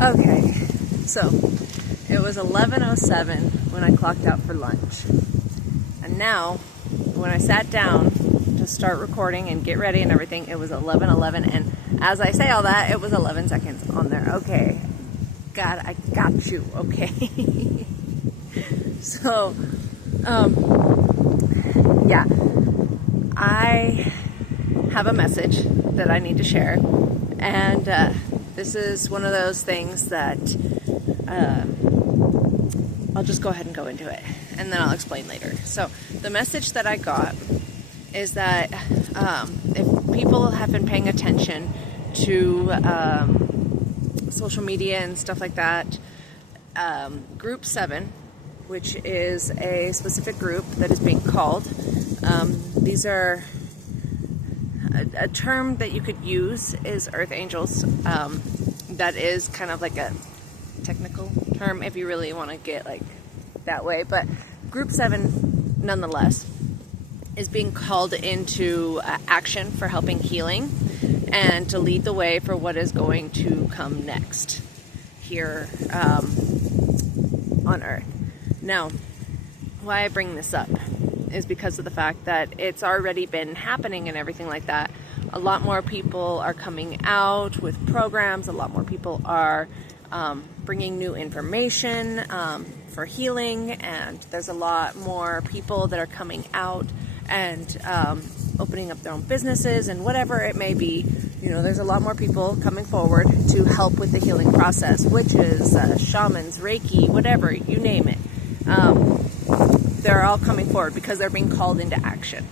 Okay, so it was 11:07 when I clocked out for lunch. And now, when I sat down to start recording and get ready and everything, it was 11:11. And as I say all that, it was 11 seconds on there. Okay, God, I got you, okay? So, yeah, I have a message that I need to share. And this is one of those things that I'll just go ahead and go into it, and then I'll explain later. So the message that I got is that if people have been paying attention to social media and stuff like that, Group 7, which is a specific group that is being called, these are a term that you could use is Earth Angels. That is kind of like a technical term if you really want to get like that way, but Group 7 nonetheless is being called into action for helping healing and to lead the way for what is going to come next here on Earth. Now, why I bring this up is because of the fact that it's already been happening and everything like that. A lot more people are coming out with programs. A lot more people are bringing new information for healing, and there's a lot more people that are coming out and opening up their own businesses and whatever it may be. You know, there's a lot more people coming forward to help with the healing process, witches, shamans, Reiki, whatever, you name it. They're all coming forward because they're being called into action.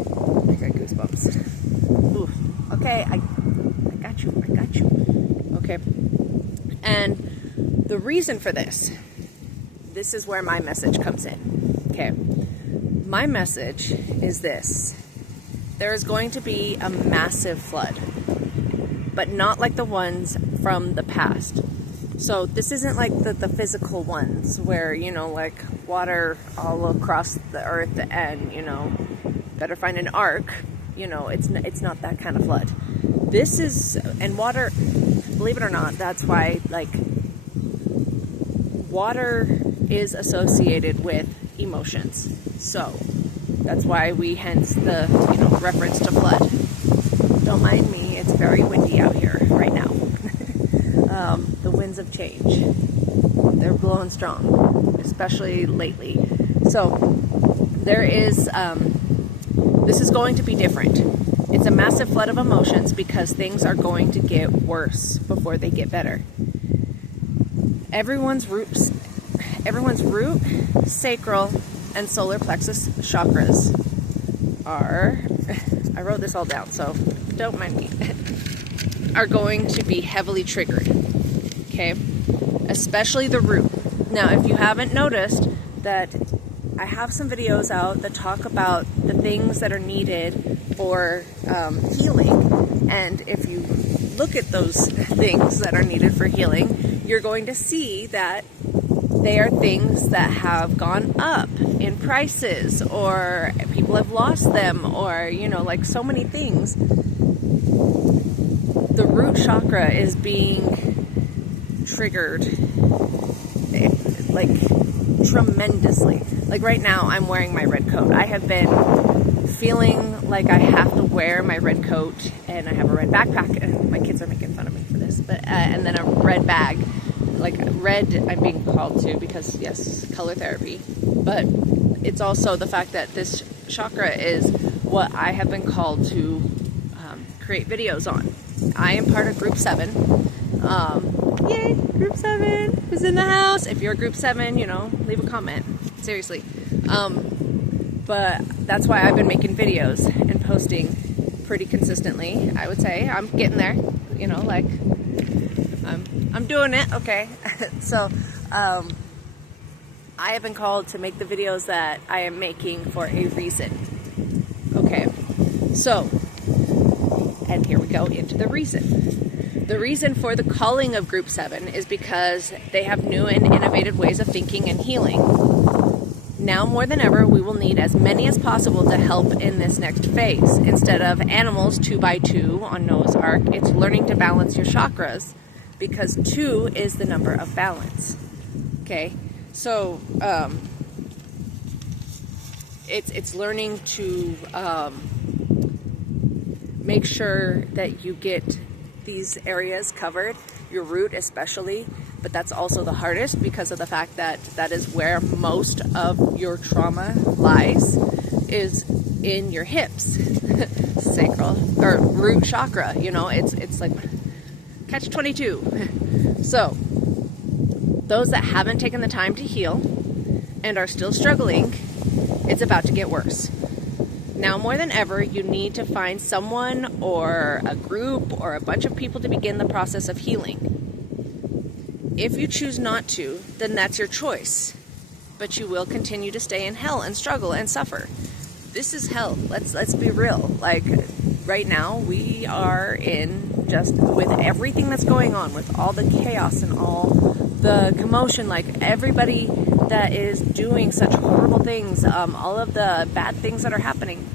I got goosebumps. Ooh, okay, I got you. Okay. And the reason for this is where my message comes in. Okay. My message is this. There is going to be a massive flood, but not like the ones from the past. So this isn't like the physical ones where, you know, like water all across the earth and, you know, better find an ark. You know, it's not that kind of flood. This is, and water, believe it or not, that's why, like, water is associated with emotions. So that's why we hence the, you know, reference to flood. Don't mind me, it's very windy out here right now. The winds of change, they're blowing strong, especially lately. So there is, this is going to be different. It's a massive flood of emotions because things are going to get worse before they get better. Everyone's root, sacral, and solar plexus chakras are, I wrote this all down, so don't mind me, are going to be heavily triggered. Okay, especially the root. Now, if you haven't noticed that I have some videos out that talk about the things that are needed for healing, and if you look at those things that are needed for healing, you're going to see that they are things that have gone up in prices, or people have lost them, or, you know, like so many things. The root chakra is being triggered like tremendously. Like right now I'm wearing my red coat. I have been feeling like I have to wear my red coat, and I have a red backpack. My kids are making fun of me for this, but and then a red bag. Like red I'm being called to because, yes, color therapy, but it's also the fact that this chakra is what I have been called to create videos on. I am part of Group 7. Yay, Group 7 is in the house. If you're Group 7, you know, leave a comment. Seriously. But that's why I've been making videos and posting pretty consistently. I would say I'm getting there, you know, like I'm doing it. Okay. So, I have been called to make the videos that I am making for a reason. Okay. So, and here we go into the reason. The reason for the calling of Group 7 is because they have new and innovative ways of thinking and healing. Now more than ever, we will need as many as possible to help in this next phase. Instead of animals 2 by 2 on Noah's Ark, it's learning to balance your chakras because 2 is the number of balance. Okay, so it's learning to make sure that you get these areas covered, your root especially, but that's also the hardest because of the fact that that is where most of your trauma lies, is in your hips. Sacral or root chakra, you know, it's like catch 22. So those that haven't taken the time to heal and are still struggling, it's about to get worse. Now more than ever, you need to find someone or a group or a bunch of people to begin the process of healing. If you choose not to, then that's your choice. But you will continue to stay in hell and struggle and suffer. This is hell. Let's be real. Like right now, we are in, just with everything that's going on, with all the chaos and all the commotion, like everybody that is doing such horrible things, all of the bad things that are happening.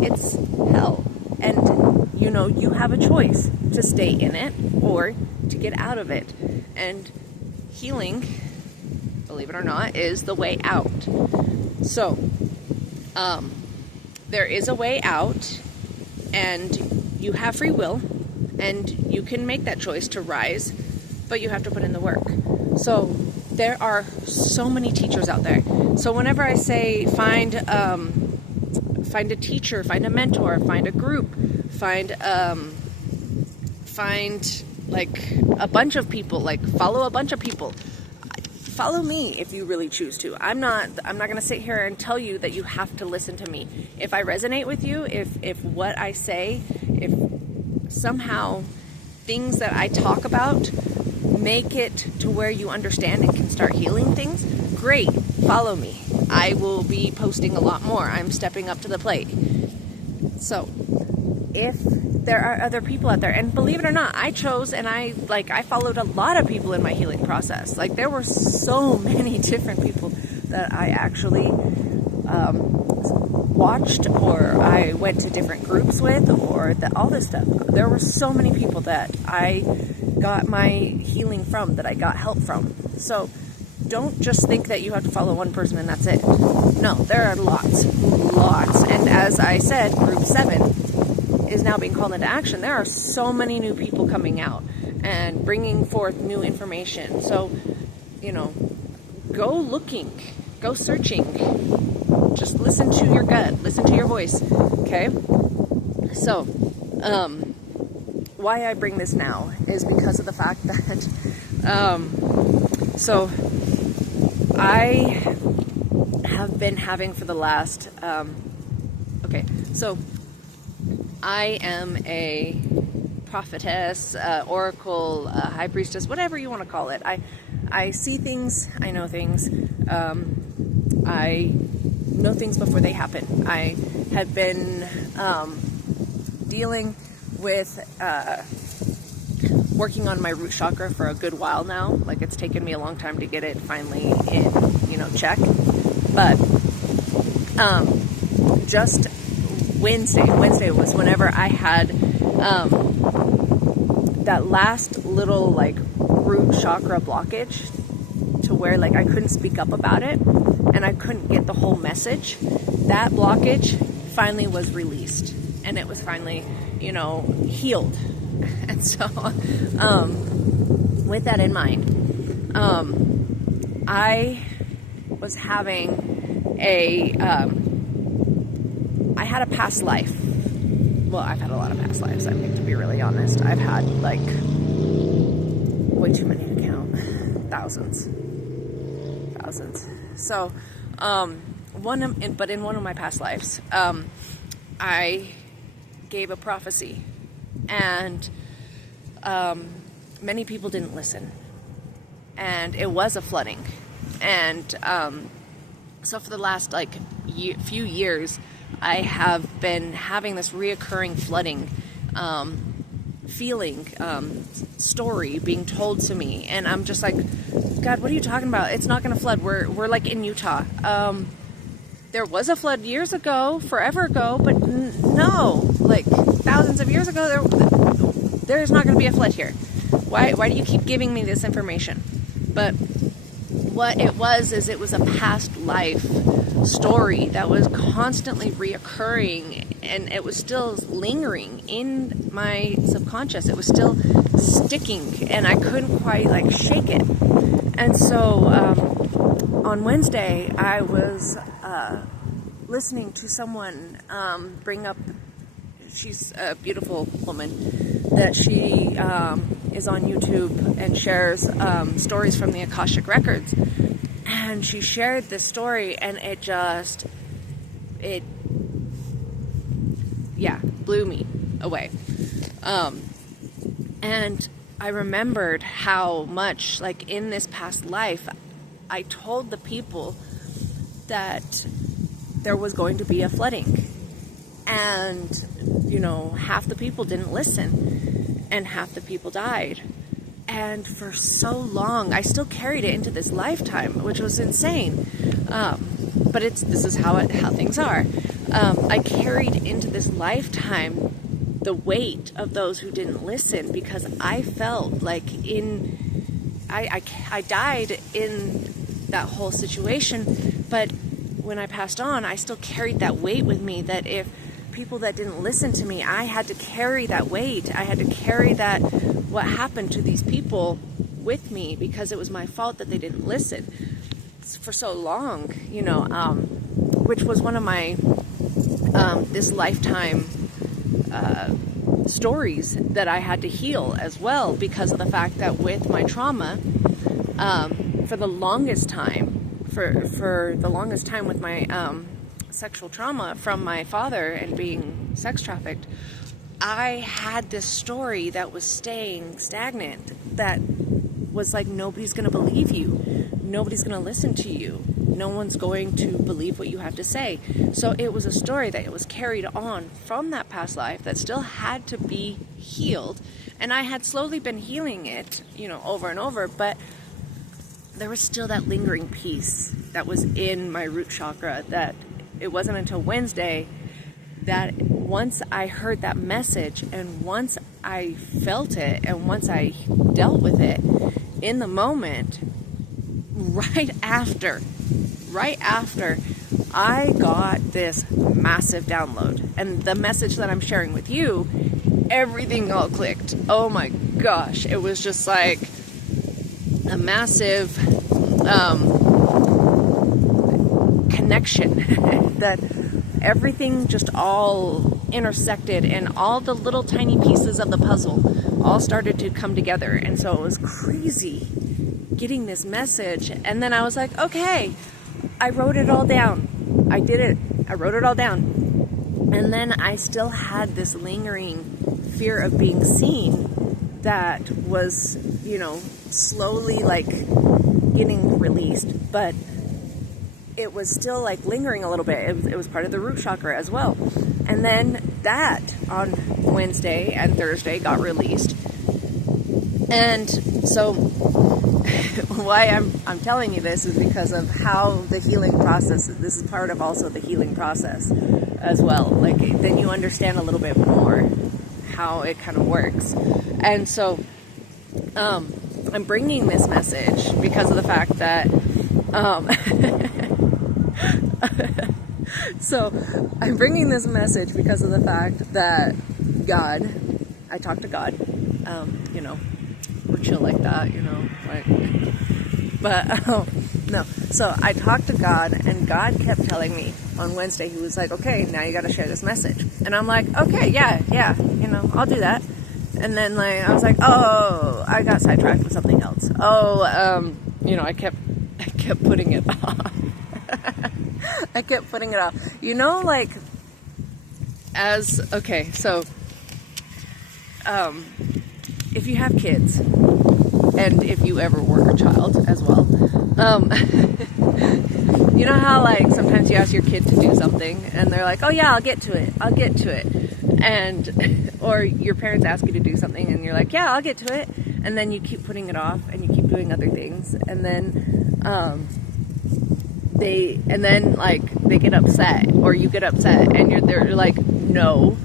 It's hell. And, you know, you have a choice to stay in it or to get out of it. And healing, believe it or not, is the way out. So, there is a way out, and you have free will, and you can make that choice to rise, but you have to put in the work. So there are so many teachers out there. So whenever I say find a teacher, find a mentor, find a group, find like a bunch of people, like follow a bunch of people. Follow me if you really choose to. I'm not going to sit here and tell you that you have to listen to me. If I resonate with you, if what I say, if somehow things that I talk about make it to where you understand and can start healing things, great, follow me. I will be posting a lot more. I'm stepping up to the plate. So, if there are other people out there, and believe it or not, I chose and I followed a lot of people in my healing process. Like there were so many different people that I actually watched, or I went to different groups with, or all this stuff. There were so many people that I got my healing from, that I got help from. So don't just think that you have to follow one person and that's it. No, there are lots. And as I said, group 7 is now being called into action. There are so many new people coming out and bringing forth new information. So, you know, go looking, go searching. Just listen to your gut, listen to your voice, okay? So, why I bring this now is because of the fact that, so I have been having for the last, so I am a prophetess, oracle, high priestess, whatever you want to call it. I see things, I know things, I know things before they happen. I have been dealing with working on my root chakra for a good while now. Like it's taken me a long time to get it finally in, check. But just Wednesday was whenever I had that last little like root chakra blockage, to where like I couldn't speak up about it and I couldn't get the whole message. That blockage finally was released and it was finally, healed. And so with that in mind, I was having I had a past life. Well, I've had a lot of past lives, I think, to be really honest. I've had, like, way too many to count. Thousands. So, in one of my past lives, I gave a prophecy, and many people didn't listen. And it was a flooding. And so for the last, few years, I have been having this reoccurring flooding feeling, story being told to me, and I'm just like, God, what are you talking about? It's not going to flood. We're like in Utah. There was a flood years ago, forever ago, but no, like thousands of years ago, there's not going to be a flood here. why do you keep giving me this information? But what it was is it was a past life story that was constantly reoccurring, and it was still lingering in my subconscious. It was still sticking, and I couldn't quite like shake it. And so on Wednesday, I was listening to someone bring up, she's a beautiful woman, that she is on YouTube and shares stories from the Akashic Records. And she shared this story, and it blew me away. And I remembered how much, like in this past life, I told the people that there was going to be a flooding. And, you know, half the people didn't listen, and half the people died. And for so long, I still carried it into this lifetime, which was insane. But this is how things are. I carried into this lifetime the weight of those who didn't listen, because I felt like I died in that whole situation. But when I passed on, I still carried that weight with me, that if people that didn't listen to me, I had to carry that weight. I had to carry that, what happened to these people with me, because it was my fault that they didn't listen for so long, you know, which was one of my this lifetime stories that I had to heal as well, because of the fact that with my trauma, for the longest time with my sexual trauma from my father and being sex trafficked, I had this story that was staying stagnant, that was like, nobody's going to believe you. Nobody's going to listen to you. No one's going to believe what you have to say. So it was a story that it was carried on from that past life that still had to be healed. And I had slowly been healing it, you know, over and over, but there was still that lingering piece that was in my root chakra, that it wasn't until Wednesday that once I heard that message, and once I felt it, and once I dealt with it in the moment, right after I got this massive download. And the message that I'm sharing with you, everything all clicked. Oh my gosh, it was just like a massive connection that everything just all intersected, and all the little tiny pieces of the puzzle all started to come together. And so it was crazy getting this message. And then I was like, okay, I wrote it all down. I did it. I wrote it all down. And then I still had this lingering fear of being seen that was, you know, slowly like getting released, but it was still like lingering a little bit. It was part of the root chakra as well. And then that on Wednesday and Thursday got released. And so why I'm telling you this is because of how the healing process, this is part of also the healing process as well. Like, then you understand a little bit more how it kind of works. And so I'm bringing this message because of the fact that so I'm bringing this message because of the fact that God, I talked to God, you know, we're chill like that, you know, like, but no, so I talked to God, and God kept telling me on Wednesday, he was like, okay, now you got to share this message. And I'm like, okay, yeah, you know, I'll do that. And then like, I was like, oh, I got sidetracked with something else. You know, I kept putting it off. I kept putting it off. You know, like, okay, so, if you have kids, and if you ever were a child as well, you know how, like, sometimes you ask your kid to do something, and they're like, oh yeah, I'll get to it, and, or your parents ask you to do something, and you're like, yeah, I'll get to it, and then you keep putting it off, and you keep doing other things, and then, they get upset, or you get upset, and they're like, no,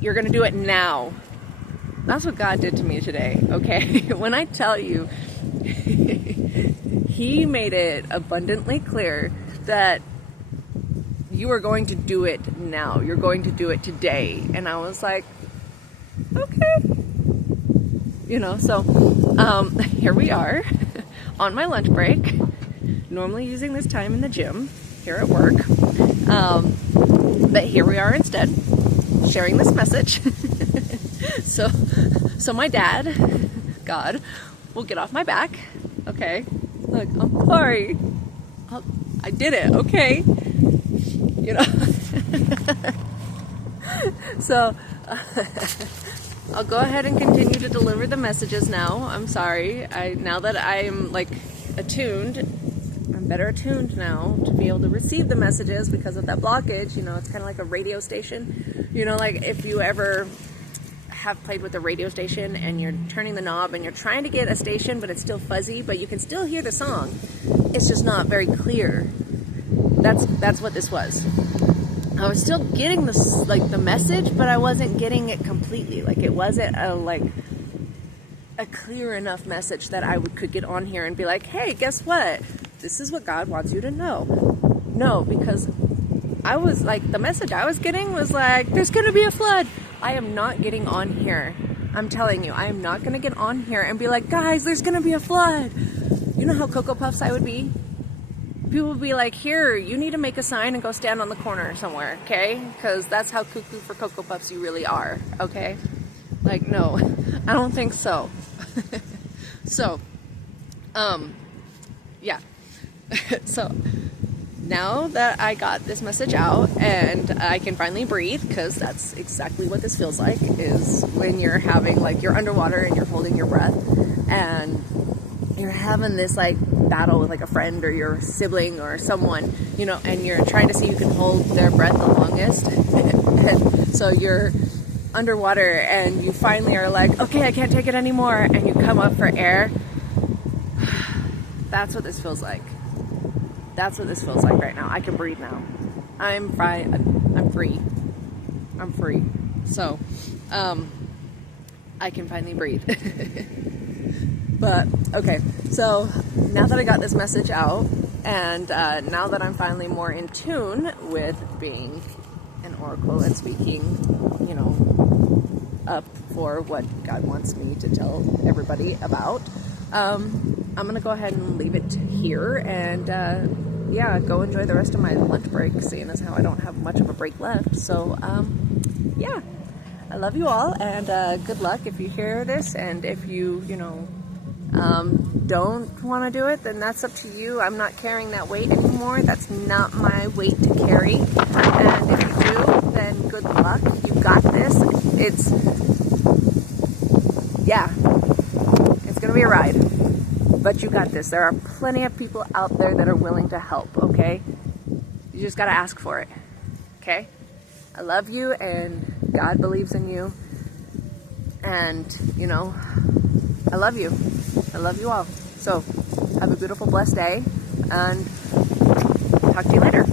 you're gonna do it now. That's what God did to me today, okay? When I tell you, He made it abundantly clear that you are going to do it now. You're going to do it today. And I was like, okay. You know, so here we are on my lunch break, normally using this time in the gym here at work. But here we are instead, sharing this message. So my dad, God, will get off my back. Okay. Look, I'm sorry. I did it. Okay. You know. So I'll go ahead and continue to deliver the messages now. I'm sorry. Now that I'm like attuned, I'm better attuned now to be able to receive the messages because of that blockage. You know, it's kind of like a radio station. You know, like if you ever have played with a radio station and you're turning the knob and you're trying to get a station, but it's still fuzzy, but you can still hear the song. It's just not very clear. That's what this was. I was still getting this, like, the message, but I wasn't getting it completely. Like, it wasn't a clear enough message that I could get on here and be like, hey, guess what? This is what God wants you to know. No, because I was like, the message I was getting was like, there's going to be a flood. I am not getting on here. I'm telling you, I am not going to get on here and be like, guys, there's going to be a flood. You know how Cocoa Puffs I would be? People would be like, here, you need to make a sign and go stand on the corner somewhere, okay? Because that's how cuckoo for Cocoa Puffs you really are, okay? Like, no, I don't think so. So, yeah. So, now that I got this message out and I can finally breathe, because that's exactly what this feels like, is when you're having, like, you're underwater and you're holding your breath and you're having this, like, battle with, like, a friend or your sibling or someone, you know, and you're trying to see who can hold their breath the longest. And so you're underwater and you finally are like, okay, I can't take it anymore, and you come up for air. That's what this feels like. That's what this feels like right now. I can breathe now. I'm fine. I'm free. I'm free. So, I can finally breathe. But, okay. So, now that I got this message out, and now that I'm finally more in tune with being an oracle and speaking, you know, up for what God wants me to tell everybody about, I'm going to go ahead and leave it here and, yeah, go enjoy the rest of my lunch break, seeing as how I don't have much of a break left. So, yeah, I love you all, and good luck if you hear this, and if you, you know, don't want to do it, then that's up to you. I'm not carrying that weight anymore. That's not my weight to carry. And if you do, then good luck. You got this. It's, yeah, it's going to be a ride. But you got this. There are plenty of people out there that are willing to help, okay? You just got to ask for it, okay? I love you, and God believes in you. And, you know, I love you. I love you all. So, have a beautiful, blessed day, and talk to you later.